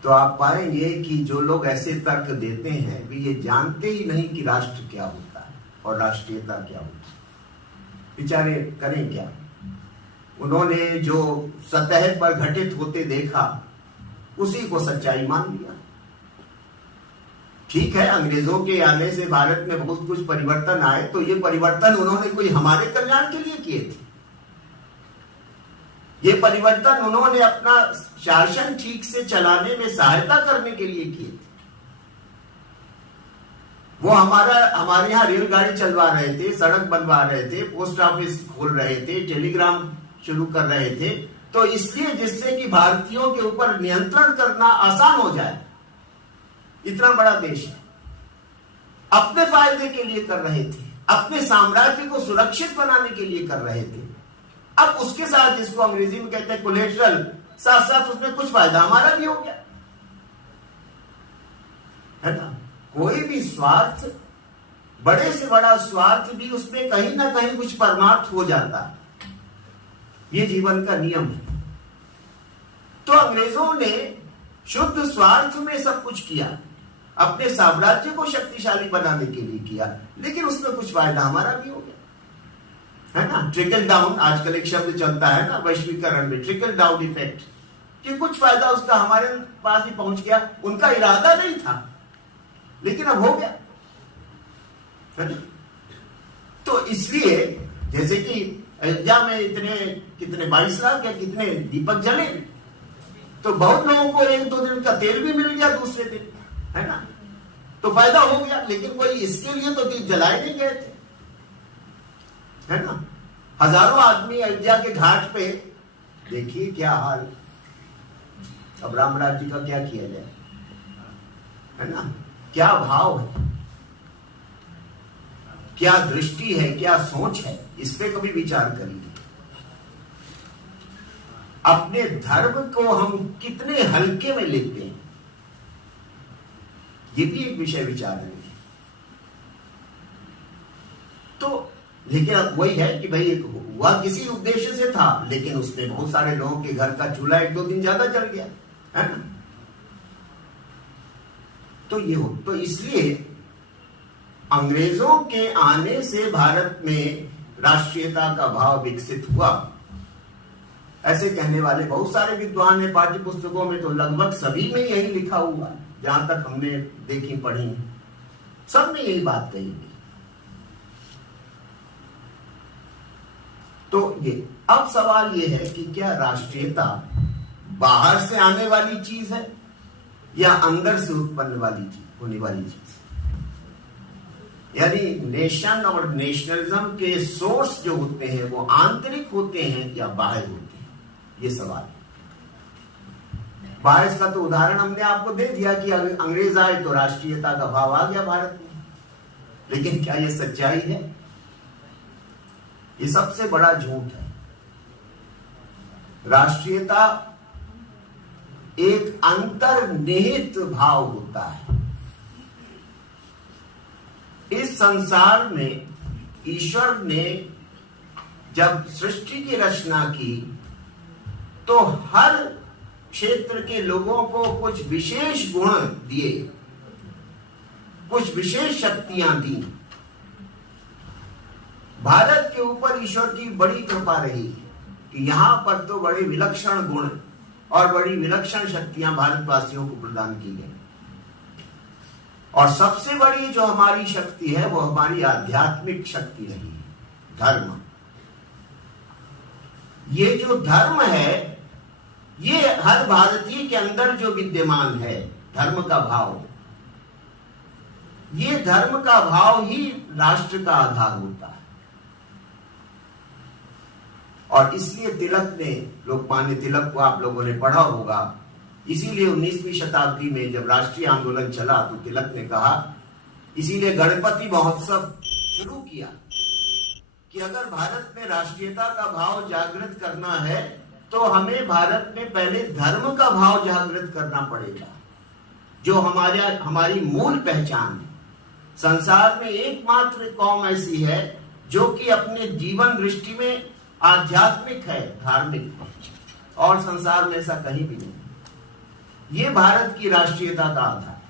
तो आप पाएंगे कि जो लोग ऐसे तर्क देते हैं वे ये जानते ही नहीं कि राष्ट्र क्या होता है और राष्ट्रीयता क्या होती है। बेचारे करें क्या? उन्होंने जो सतह पर घटित होते देखा उसी को सच्चाई मान लिया। ठीक है, अंग्रेजों के आने से भारत में बहुत कुछ परिवर्तन आए, तो ये परिवर्तन उन्होंने कोई हमारे कल्याण के लिए किए थे। ये परिवर्तन उन्होंने अपना शासन ठीक से चलाने में सहायता करने के लिए किए थे। वो हमारे यहाँ रेलगाड़ी चलवा रहे थे, सड़क बनवा रहे थे, पोस्ट ऑफिस खोल रहे थे, टेलीग्राम शुरू कर रहे थे। तो इसलिए जिससे कि भारतीयों के ऊपर नियंत्रण करना आसान हो जाए। इतना बड़ा देश है, अपने फायदे के लिए कर रहे थे, अपने साम्राज्य को सुरक्षित बनाने के लिए कर रहे थे। अब उसके साथ, जिसको अंग्रेजी में कहते हैं कोलेटरल, साथ साथ उसमें कुछ फायदा हमारा भी हो गया, है ना। कोई भी स्वार्थ, बड़े से बड़ा स्वार्थ भी उसमें कहीं ना कहीं कुछ परमार्थ हो जाता है। ये जीवन का नियम है। तो अंग्रेजों ने शुद्ध स्वार्थ में सब कुछ किया, अपने साम्राज्य को शक्तिशाली बनाने के लिए किया, लेकिन उसमें कुछ फायदा हमारा भी हो गया, है ना। ट्रिकल डाउन, आजकल एक शब्द चलता है ना वैश्वीकरण में, ट्रिकल डाउन इफेक्ट, कि कुछ फायदा उसका हमारे पास ही पहुंच गया। उनका इरादा नहीं था, लेकिन अब हो गया, है ना। तो इसलिए जैसे कि अयोध्या में इतने कितने 22 लाख या कितने दीपक जले, तो बहुत लोगों को 1-2 दिन का तेल भी मिल गया दूसरे दिन, है ना। तो फायदा हो गया, लेकिन कोई इसके लिए तो दीप जलाए नहीं गए थे, है ना। हजारों आदमी अयोध्या के घाट पे, देखिए क्या हाल। अब राम राज्य का क्या किया जाए, है ना। क्या भाव है, क्या दृष्टि है, क्या सोच है, इस पे कभी विचार करिए। अपने धर्म को हम कितने हल्के में लेते हैं, ये भी एक विषय विचार है। तो लेकिन अब वही है कि भाई हुआ किसी उद्देश्य से था, लेकिन उसमें बहुत सारे लोगों के घर का चूल्हा 1-2 दिन ज्यादा जल गया, है ना। तो ये हो, तो इसलिए अंग्रेजों के आने से भारत में राष्ट्रीयता का भाव विकसित हुआ, ऐसे कहने वाले बहुत सारे विद्वान हैं। पाठ्य पुस्तकों में तो लगभग सभी में यही लिखा हुआ है, जहां तक हमने देखी पढ़ी, सब में यही बात कही गई। तो ये अब सवाल ये है कि क्या राष्ट्रीयता बाहर से आने वाली चीज है या अंदर से उत्पन्न वाली चीज, होने वाली चीज? यानी नेशन और नेशनलिज्म के सोर्स जो होते हैं वो आंतरिक होते हैं या बाह्य होते हैं, ये सवाल है। बाह्य का तो उदाहरण हमने आपको दे दिया कि अंग्रेज आए तो राष्ट्रीयता का भाव आ गया भारत में, लेकिन क्या ये सच्चाई है? ये सबसे बड़ा झूठ है। राष्ट्रीयता एक अंतर्निहित भाव होता है। इस संसार में ईश्वर ने जब सृष्टि की रचना की तो हर क्षेत्र के लोगों को कुछ विशेष गुण दिए, कुछ विशेष शक्तियां दी। भारत के ऊपर ईश्वर की बड़ी कृपा रही कि यहां पर तो बड़े विलक्षण गुण और बड़ी विलक्षण शक्तियां भारतवासियों को प्रदान की गई। और सबसे बड़ी जो हमारी शक्ति है वो हमारी आध्यात्मिक शक्ति रही है, धर्म। ये जो धर्म है ये हर भारतीय के अंदर जो विद्यमान है, धर्म का भाव, ये धर्म का भाव ही राष्ट्र का आधार होता है। और इसलिए तिलक ने, लोकमान्य तिलक को आप लोगों ने पढ़ा होगा, इसीलिए 19वीं शताब्दी में जब राष्ट्रीय आंदोलन चला तो तिलक ने कहा, इसीलिए गणपति महोत्सव शुरू किया कि अगर भारत में राष्ट्रीयता का भाव जागृत करना है तो हमें भारत में पहले धर्म का भाव जागृत करना पड़ेगा, जो हमारी मूल पहचान है। संसार में एकमात्र कौम ऐसी है जो कि अपने जीवन दृष्टि में आध्यात्मिक है, धार्मिक, और संसार में ऐसा कहीं भी नहीं। ये भारत की राष्ट्रीयता का आधार।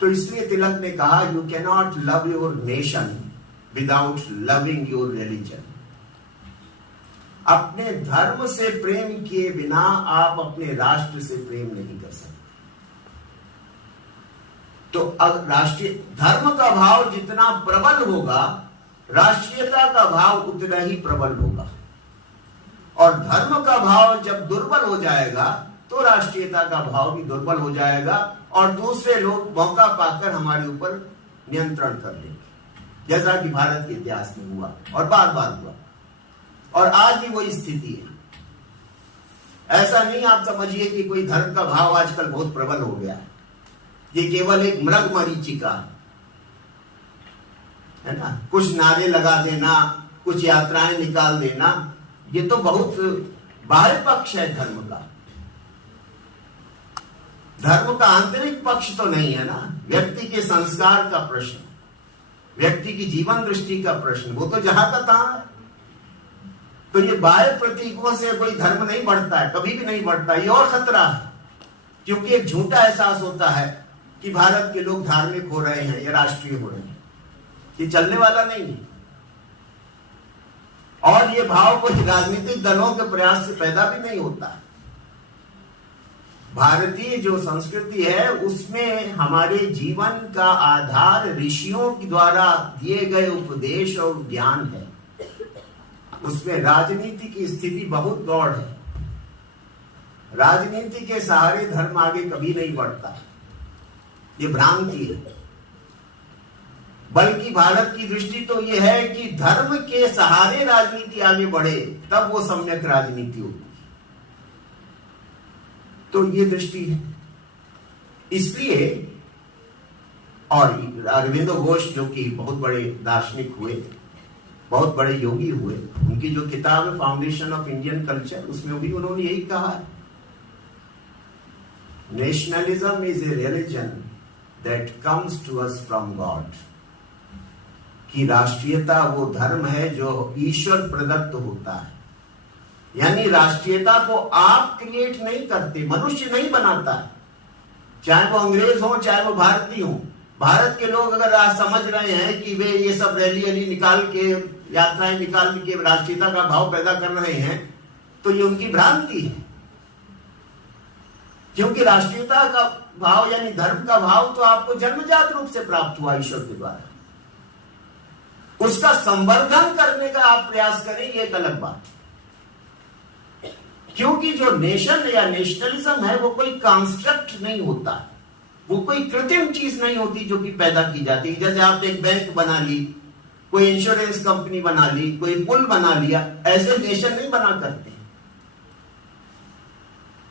तो इसलिए तिलक ने कहा, you can not love your nation without loving your religion. अपने धर्म से प्रेम किए बिना आप अपने राष्ट्र से प्रेम नहीं कर सकते। तो राष्ट्रीय धर्म का भाव जितना प्रबल होगा, राष्ट्रीयता का भाव उतना ही प्रबल होगा। और धर्म का भाव जब दुर्बल हो जाएगा तो राष्ट्रीयता का भाव भी दुर्बल हो जाएगा और दूसरे लोग मौका पाकर हमारे ऊपर नियंत्रण कर लेंगे, जैसा कि भारत के इतिहास में हुआ और बार बार हुआ, और आज भी वही स्थिति है। ऐसा नहीं आप समझिए कि कोई धर्म का भाव आजकल बहुत प्रबल हो गया है। ये केवल एक मृग मरीचिका है ना, कुछ नारे लगा देना, कुछ यात्राएं निकाल देना, ये तो बहुत बाह्य पक्ष है धर्म का। धर्म का आंतरिक पक्ष तो नहीं है ना। व्यक्ति के संस्कार का प्रश्न, व्यक्ति की जीवन दृष्टि का प्रश्न, वो तो जहां का तहां है। तो ये बाह्य प्रतीकों से कोई धर्म नहीं बढ़ता है, कभी भी नहीं बढ़ता। ये और खतरा है, क्योंकि एक झूठा एहसास होता है कि भारत के लोग धार्मिक हो रहे हैं या राष्ट्रीय हो रहे हैं। ये चलने वाला नहीं है। और ये भाव कुछ राजनीतिक दलों के प्रयास से पैदा भी नहीं होता है। भारतीय जो संस्कृति है उसमें हमारे जीवन का आधार ऋषियों के द्वारा दिए गए उपदेश और ज्ञान है। उसमें राजनीति की स्थिति बहुत गौड़ है। राजनीति के सहारे धर्म आगे कभी नहीं बढ़ता, ये भ्रांति है। बल्कि भारत की दृष्टि तो यह है कि धर्म के सहारे राजनीति आगे बढ़े, तब वो सम्यक राजनीति होगी। तो ये दृष्टि है। इसलिए, और अरविंदो घोष जो कि बहुत बड़े दार्शनिक हुए, बहुत बड़े योगी हुए, उनकी जो किताब है फाउंडेशन ऑफ इंडियन कल्चर, उसमें भी उन्होंने यही कहा है, nationalism is a religion that comes to us from God. कि राष्ट्रीयता वो धर्म है जो ईश्वर प्रदत्त होता है। यानी राष्ट्रीयता को आप क्रिएट नहीं करते, मनुष्य नहीं बनाता है। चाहे वो अंग्रेज हो, चाहे वो भारतीय हो। भारत के लोग अगर आज समझ रहे हैं कि वे ये सब रैली निकाल के, यात्राएं निकाल के राष्ट्रीयता का भाव पैदा कर रहे हैं, तो ये उनकी भ्रांति है। क्योंकि राष्ट्रीयता का भाव यानी धर्म का भाव तो आपको जन्मजात रूप से प्राप्त हुआ ईश्वर के द्वारा। उसका संवर्धन करने का आप प्रयास करें, ये एक अलग बात है। क्योंकि जो नेशन या नेशनलिज्म है वो कोई कंस्ट्रक्ट नहीं होता। वो कोई कृत्रिम चीज नहीं होती जो कि पैदा की जाती है। जैसे आपने एक बैंक बना ली, कोई इंश्योरेंस कंपनी बना ली, कोई पुल बना लिया, ऐसे नेशन नहीं बना करते।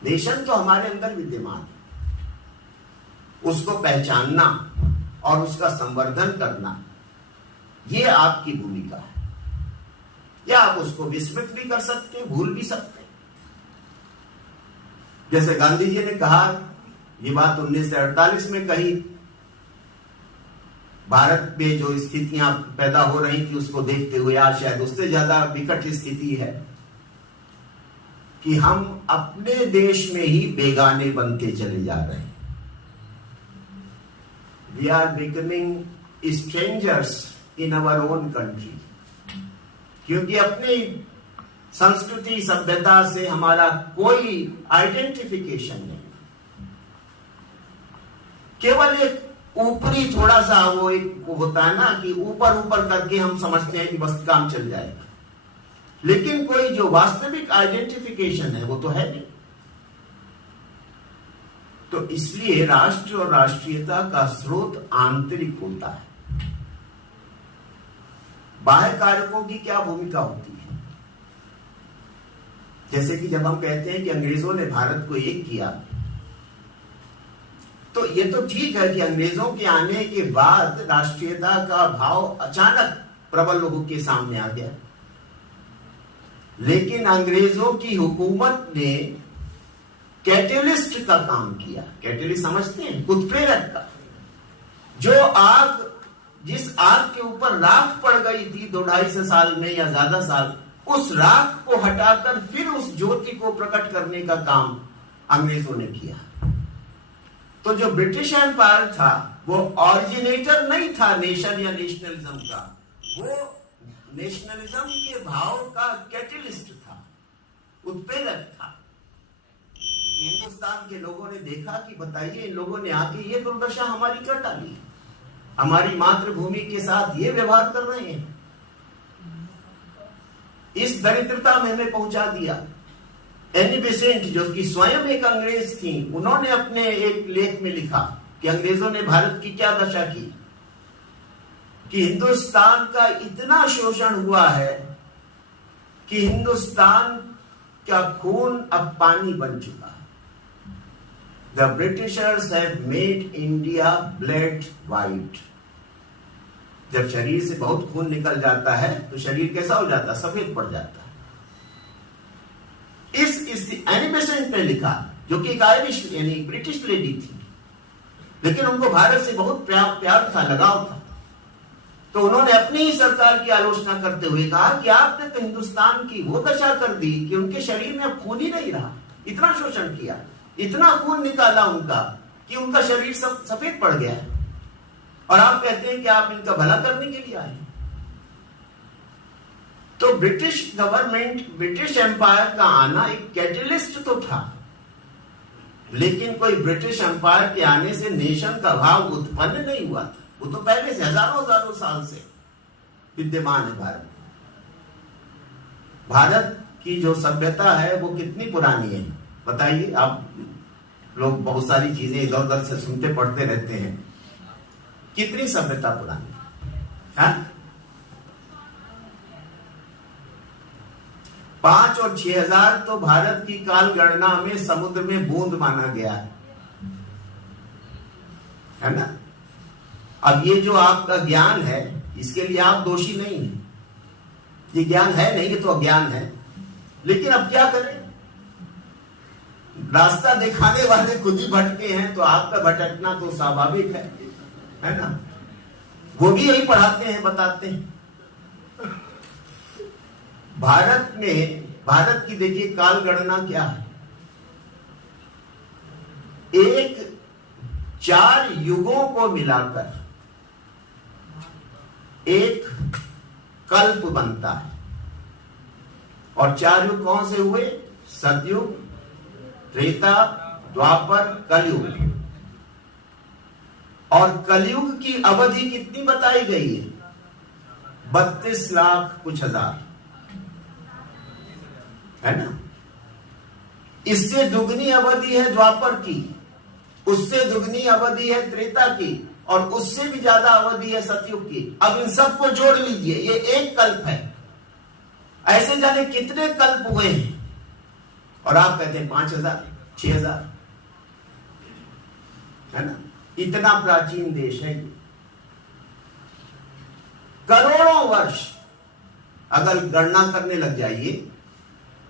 नेशन तो हमारे अंदर विद्यमान है, उसको पहचानना और उसका संवर्धन करना, ये आपकी भूमिका है। या आप उसको विस्मृत भी कर सकते हैं, भूल भी सकते हैं। जैसे गांधी जी ने कहा, ये बात 1948 में कही, भारत में जो स्थितियां पैदा हो रही थी उसको देखते हुए, आज शायद उससे ज्यादा विकट स्थिति है कि हम अपने देश में ही बेगाने बनते चले जा रहे हैं। We are becoming strangers in our own country, क्योंकि अपनी संस्कृति सभ्यता से हमारा कोई आइडेंटिफिकेशन नहीं, केवल एक ऊपरी थोड़ा सा वो एक होता है ना कि ऊपर ऊपर करके हम समझते हैं कि बस काम चल जाएगा, लेकिन कोई जो वास्तविक आइडेंटिफिकेशन है वो तो है नहीं। तो इसलिए राष्ट्र और राष्ट्रीयता का स्रोत आंतरिक होता है। बाह्य कारकों की क्या भूमिका होती है? जैसे कि जब हम कहते हैं कि अंग्रेजों ने भारत को एक किया, तो ये तो ठीक है कि अंग्रेजों के आने के बाद राष्ट्रीयता का भाव अचानक प्रबल लोगों के सामने आ गया, लेकिन अंग्रेजों की हुकूमत ने कैटलिस्ट का काम किया। कैटलिस्ट समझते हैं? उत्प्रेरक का। जो आग, जिस आग के ऊपर राख पड़ गई थी 2-2.5 साल में या ज्यादा साल, उस राख को हटाकर फिर उस ज्योति को प्रकट करने का काम अंग्रेजों ने किया। तो जो ब्रिटिश एम्पायर था वो ऑरिजिनेटर नहीं था नेशन या नेशनलिज्म का, वो नेशनलिज्म के भाव का कैटलिस्ट था, उत्प्रेरक था। हिंदुस्तान के लोगों ने देखा कि बताइए, इन लोगों ने आके ये दुर्दशा हमारी कर डाली, हमारी मातृभूमि के साथ ये व्यवहार कर रहे हैं, इस दरिद्रता में हमें पहुंचा दिया। एनी बेसेंट, जो कि स्वयं एक अंग्रेज थी, उन्होंने अपने एक लेख में लिखा कि अंग्रेजों ने भारत की क्या दशा की, कि हिंदुस्तान का इतना शोषण हुआ है कि हिंदुस्तान का खून अब पानी बन चुका है। The Britishers have made India blood white. जब शरीर से बहुत खून निकल जाता है तो शरीर कैसा हो जाता है? सफेद पड़ जाता है। इस एनी बेसेंट ने लिखा, जो कि एक आयरिश यानी ब्रिटिश लेडी थी, लेकिन उनको भारत से बहुत प्यार था, लगाव था। तो उन्होंने अपनी ही सरकार की आलोचना करते हुए कहा कि आपने तो हिंदुस्तान की वो दशा कर दी कि उनके शरीर में अब खून ही नहीं रहा। इतना शोषण किया, इतना खून निकाला उनका कि उनका शरीर सब सफेद पड़ गया है, और आप कहते हैं कि आप इनका भला करने के लिए आए। तो ब्रिटिश गवर्नमेंट, ब्रिटिश एम्पायर का आना एक कैटलिस्ट तो था, लेकिन कोई ब्रिटिश एम्पायर के आने से नेशन का भाव उत्पन्न नहीं हुआ था। वो तो पहले से हजारों साल से विद्यमान है। भारत की जो सभ्यता है वो कितनी पुरानी है बताइए? आप लोग बहुत सारी चीजें इधर उधर से सुनते पढ़ते रहते हैं, कितनी सभ्यता पुरानी है? 5 और 6,000 तो भारत की काल गणना में समुद्र में बूंद माना गया है ना? अब ये जो आपका ज्ञान है, इसके लिए आप दोषी नहीं हैं। ये ज्ञान है नहीं, ये तो अज्ञान है। लेकिन अब क्या करें? रास्ता दिखाने वाले खुद ही भटके हैं, तो आपका भटकना तो स्वाभाविक है ना? वो भी यही पढ़ाते हैं, बताते हैं। भारत की देखिए काल गणना क्या है। एक 4 युगों को मिलाकर एक कल्प बनता है, और 4 युग कौन से हुए? सतयुग, त्रेता, द्वापर, कलयुग। और कलयुग की अवधि कितनी बताई गई है? 32 लाख कुछ हजार, है ना? इससे दुगनी अवधि है द्वापर की, उससे दुगनी अवधि है त्रेता की, और उससे भी ज्यादा अवधि है सतयुग की। अब इन सबको जोड़ लीजिए, ये एक कल्प है। ऐसे जाने कितने कल्प हुए हैं, और आप कहते हैं 5000 6000, है ना? इतना प्राचीन देश है। करोड़ों वर्ष अगर गणना करने लग जाइए,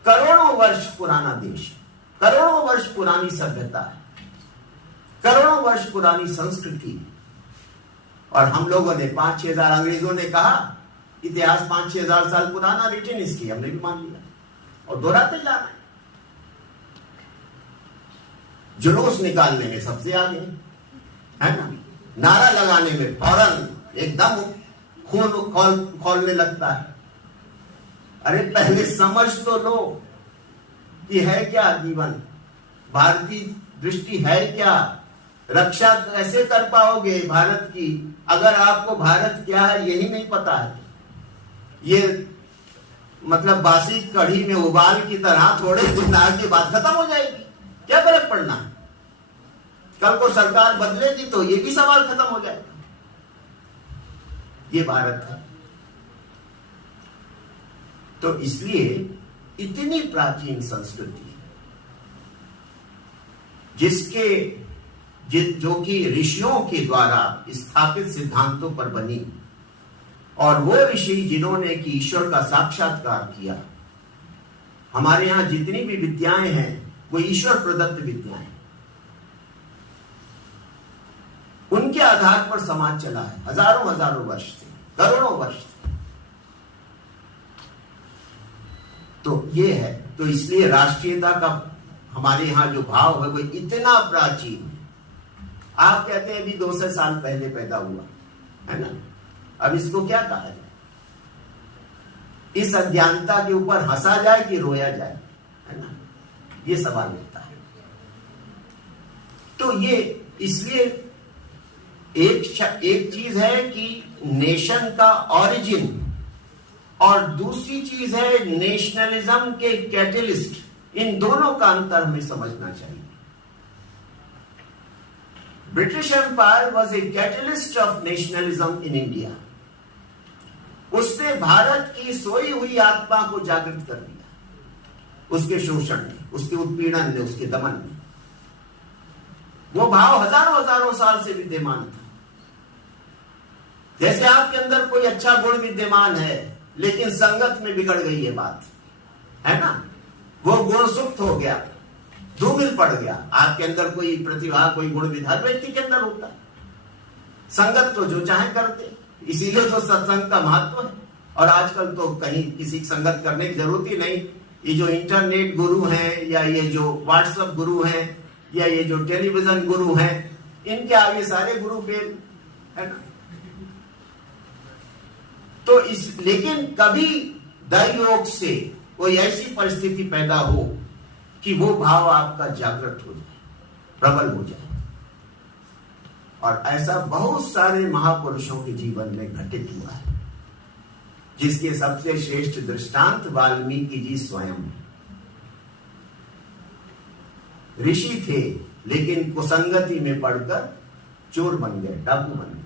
करोड़ों वर्ष पुराना देश, करोड़ों वर्ष पुरानी सभ्यता है, करोड़ों वर्ष पुरानी संस्कृति। और हम लोगों ने 5-6 हजार, अंग्रेजों ने कहा इतिहास 5-6 हजार साल पुराना, रिटर्न इसकी हमने भी मान लिया और दोहराते जा रहे हैं। जुलूस निकालने में सबसे आगे, है ना? नारा लगाने में फौरन एकदम खून खोलने लगता है। अरे पहले समझ तो लो कि है क्या जीवन, भारतीय दृष्टि है क्या, रक्षा कैसे कर पाओगे भारत की अगर आपको भारत क्या है यही नहीं पता है। ये मतलब बासी कढ़ी में उबाल की तरह थोड़े दिन के बाद खत्म हो जाएगी, क्या फर्क पड़ना है? कल को सरकार बदलेगी तो ये भी सवाल खत्म हो जाएगा। ये भारत है। तो इसलिए इतनी प्राचीन संस्कृति जो कि ऋषियों के द्वारा स्थापित सिद्धांतों पर बनी, और वो ऋषि जिन्होंने कि ईश्वर का साक्षात्कार किया। हमारे यहां जितनी भी विद्याएं हैं वो ईश्वर प्रदत्त विद्याएं, उनके आधार पर समाज चला है हजारों हजारों वर्ष से, करोड़ों वर्ष से। तो ये है। तो इसलिए राष्ट्रीयता का हमारे यहां जो भाव है वो इतना प्राचीन है। आप कहते हैं अभी 200 साल पहले पैदा हुआ, है ना? अब इसको क्या कहा जाए? इस अज्ञानता के ऊपर हंसा जाए कि रोया जाए, है ना? ये सवाल उठता है। तो ये इसलिए एक चीज है कि नेशन का ओरिजिन, और दूसरी चीज है नेशनलिज्म के कैटलिस्ट। इन दोनों का अंतर हमें समझना चाहिए। British Empire was a catalyst of nationalism in India. उसने भारत की सोई हुई आत्मा को जागृत कर दिया, उसके शोषण में, उसके उत्पीड़न में, उसके दमन में। वो भाव हजारों हजारों साल से विद्यमान था। जैसे आपके अंदर कोई अच्छा गुण विद्यमान है लेकिन संगत में बिगड़ गई है बात, है ना? वो गुण सुप्त हो गया, धूमिल पड़ गया। आपके अंदर कोई प्रतिभा, कोई गुण हर व्यक्ति के अंदर होता है। संगत तो जो चाहे करते, इसीलिए तो सत्संग का महत्व है। और आजकल तो कहीं किसी की संगत करने की जरूरत ही नहीं। ये जो इंटरनेट गुरु हैं, या ये जो व्हाट्सएप गुरु हैं, या ये जो टेलीविजन गुरु हैं, इनके आगे सारे गुरु फेल, है ना? तो लेकिन कभी दैवयोग से कोई ऐसी परिस्थिति पैदा हो कि वो भाव आपका जागृत हो जाए, प्रबल हो जाए। और ऐसा बहुत सारे महापुरुषों के जीवन में घटित हुआ है, जिसके सबसे श्रेष्ठ दृष्टांत वाल्मीकि जी स्वयं ऋषि थे, लेकिन कुसंगति में पड़कर चोर बन गए, डाकू बन गए।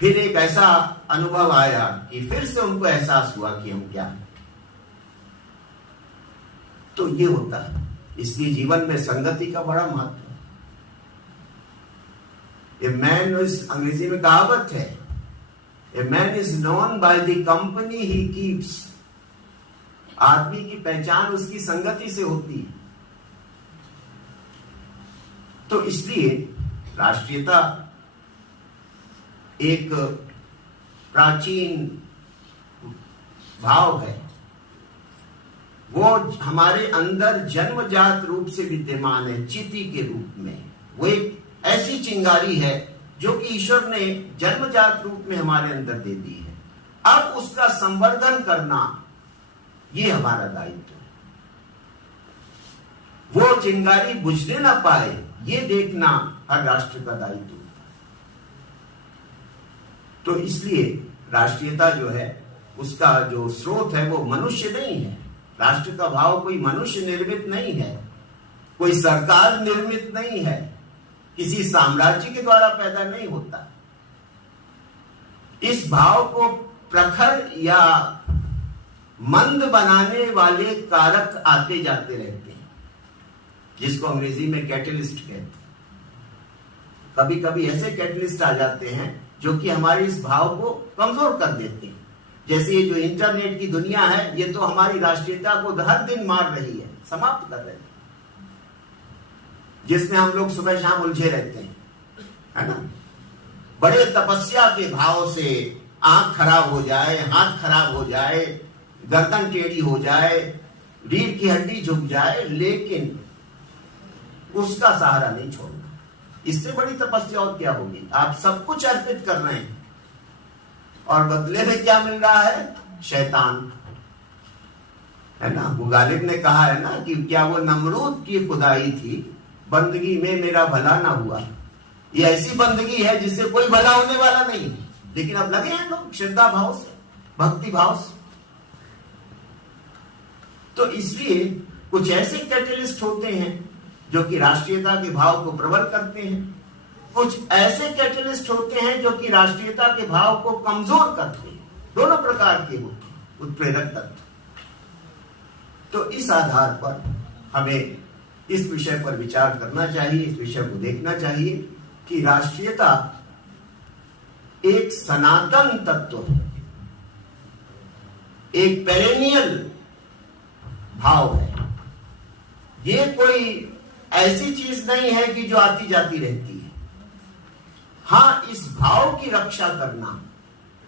फिर एक ऐसा अनुभव आया कि फिर से उनको एहसास हुआ कि हम क्या हैं। तो ये होता है। इसलिए जीवन में संगति का बड़ा महत्व है। ए मैन इज, अंग्रेजी में कहावत है, a man is known by the company he keeps. आदमी की पहचान उसकी संगति से होती है। तो इसलिए राष्ट्रीयता एक प्राचीन भाव है। वो हमारे अंदर जन्मजात रूप से विद्यमान है, चिति के रूप में। वो एक ऐसी चिंगारी है जो कि ईश्वर ने जन्मजात रूप में हमारे अंदर दे दी है। अब उसका संवर्धन करना ये हमारा दायित्व है। वो चिंगारी बुझने ना पाए, ये देखना हर राष्ट्र का दायित्व है। तो इसलिए राष्ट्रीयता जो है, उसका जो स्रोत है वो मनुष्य नहीं है। राष्ट्र का भाव कोई मनुष्य निर्मित नहीं है, कोई सरकार निर्मित नहीं है, किसी साम्राज्य के द्वारा पैदा नहीं होता। इस भाव को प्रखर या मंद बनाने वाले कारक आते जाते रहते हैं, जिसको अंग्रेजी में कैटलिस्ट कहते हैं। कभी कभी ऐसे कैटलिस्ट आ जाते हैं जो कि हमारे इस भाव को कमजोर कर देते हैं। जैसे ये जो इंटरनेट की दुनिया है, ये तो हमारी राष्ट्रीयता को हर दिन मार रही है, समाप्त कर रही है, जिसमें हम लोग सुबह शाम उलझे रहते हैं, है ना। बड़े तपस्या के भाव से आंख खराब हो जाए, हाथ खराब हो जाए, गर्दन टेढ़ी हो जाए, रीढ़ की हड्डी झुक जाए, लेकिन उसका सहारा नहीं छोड़ना। इससे बड़ी तपस्या और क्या होगी। आप सब कुछ अर्पित कर रहे हैं और बदले में क्या मिल रहा है? शैतान, है ना। अबू गालिब ने कहा है ना कि क्या वो नमरूद की खुदाई थी, बंदगी में मेरा भला ना हुआ। ये ऐसी बंदगी है जिससे कोई भला होने वाला नहीं, लेकिन अब लगे हैं लोग श्रद्धा भाव से, भक्ति भाव से। तो इसलिए कुछ ऐसे कैटलिस्ट होते हैं जो कि राष्ट्रीयता के भाव को प्रबल करते हैं, कुछ ऐसे कैटलिस्ट होते हैं जो कि राष्ट्रीयता के भाव को कमजोर करते हैं। दोनों प्रकार के होते हैं उत्प्रेरक तत्व। तो इस आधार पर हमें इस विषय पर विचार करना चाहिए, इस विषय को देखना चाहिए कि राष्ट्रीयता एक सनातन तत्व है, एक पेरेनियल भाव है। ये कोई ऐसी चीज नहीं है कि जो आती जाती रहती है। हाँ, इस भाव की रक्षा करना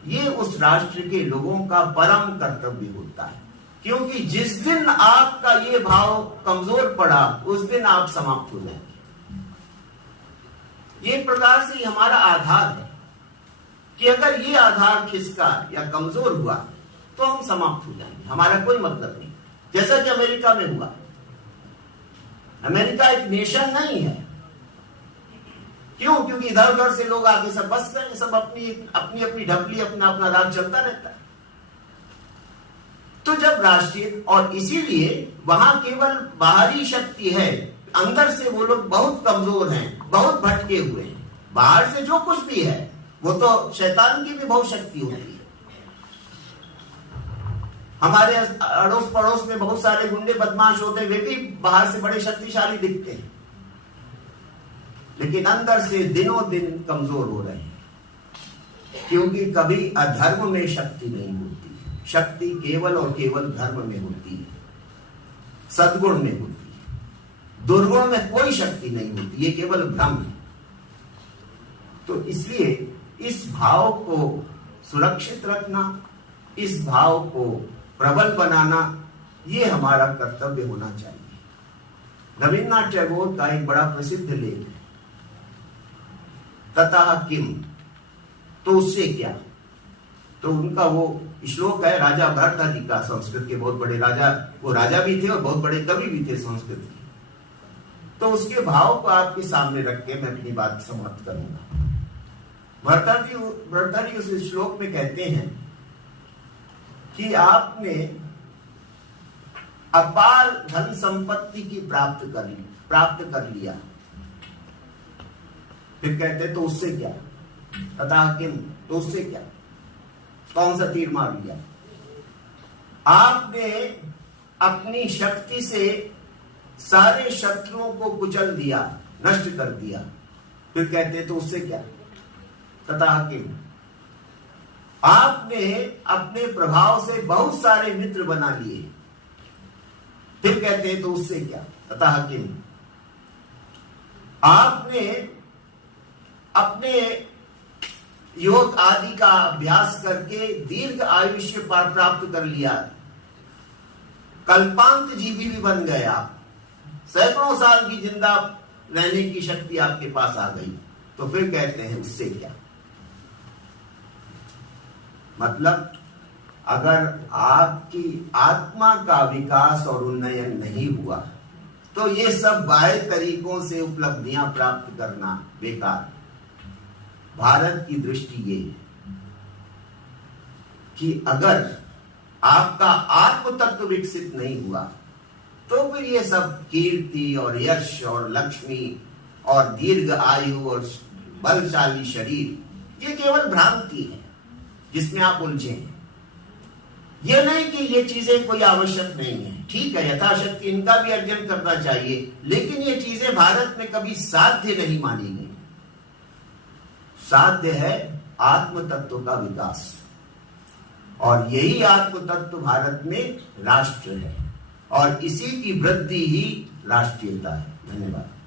ये उस राष्ट्र के लोगों का परम कर्तव्य होता है, क्योंकि जिस दिन आपका ये भाव कमजोर पड़ा, उस दिन आप समाप्त हो जाएंगे। ये एक प्रकार से हमारा आधार है कि अगर ये आधार खिसका या कमजोर हुआ तो हम समाप्त हो जाएंगे, हमारा कोई मतलब नहीं। जैसा कि अमेरिका में हुआ। अमेरिका एक नेशन नहीं है। क्यों? क्योंकि इधर उधर से लोग आके सब बस गए, सब अपनी अपनी अपनी ढपली, अपना अपना राज चलता रहता है। तो जब राष्ट्रीय, और इसीलिए वहां केवल बाहरी शक्ति है, अंदर से वो लोग बहुत कमजोर हैं, बहुत भटके हुए हैं। बाहर से जो कुछ भी है वो तो शैतान की भी बहुत शक्ति होती है। हमारे अड़ोस पड़ोस में बहुत सारे गुंडे बदमाश होते हैं, वे भी बाहर से बड़े शक्तिशाली दिखते हैं, लेकिन अंदर से दिनों दिन कमजोर हो रहे हैं, क्योंकि कभी अधर्म में शक्ति नहीं होती। शक्ति केवल और केवल धर्म में होती है, सद्गुण में होती है। दुर्गुण में कोई शक्ति नहीं होती, ये केवल भ्रम है। तो इसलिए इस भाव को सुरक्षित रखना, इस भाव को प्रबल बनाना, ये हमारा कर्तव्य होना चाहिए। रविन्द्रनाथ टैगोर का एक बड़ा प्रसिद्ध लेख है, ततः किम, तो उससे क्या। तो उनका वो श्लोक है राजा भरतहरि का, संस्कृत के बहुत बड़े राजा, वो राजा भी थे और बहुत बड़े कवि भी थे संस्कृत के। तो उसके भाव को आपके सामने रख के मैं अपनी बात समाप्त करूंगा। भरतहरि उस श्लोक में कहते हैं कि आपने अपार धन संपत्ति की प्राप्त कर लिया। फिर कहते तो उससे क्या, तथा किम, तो उससे क्या, कौन सा तीर मार लिया। आपने अपनी शक्ति से सारे शत्रुओं को कुचल दिया, नष्ट कर दिया। फिर कहते तो उससे क्या, तथा किम, आपने अपने प्रभाव से बहुत सारे मित्र बना लिए। फिर कहते हैं तो उससे क्या, तथा किम, आपने अपने योग आदि का अभ्यास करके दीर्घ आयुष्य प्राप्त कर लिया, कल्पांत जीवी भी बन गए आप, सैकड़ों साल की जिंदा रहने की शक्ति आपके पास आ गई। तो फिर कहते हैं उससे क्या। मतलब अगर आपकी आत्मा का विकास और उन्नयन नहीं हुआ तो ये सब बाह्य तरीकों से उपलब्धियां प्राप्त करना बेकार। भारत की दृष्टि ये है कि अगर आपका आत्म तत्व विकसित नहीं हुआ तो फिर ये सब कीर्ति और यश और लक्ष्मी और दीर्घ आयु और बलशाली शरीर ये केवल भ्रांति है जिसमें आप उलझे हैं। ये नहीं कि ये चीजें कोई आवश्यक नहीं है, ठीक है, यथाशक्ति इनका भी अर्जन करना चाहिए, लेकिन ये चीजें भारत में कभी साध्य नहीं मानी गई। साध्य है आत्म तत्व का विकास, और यही आत्म तत्व भारत में राष्ट्र है, और इसी की वृद्धि ही राष्ट्रीयता है। धन्यवाद।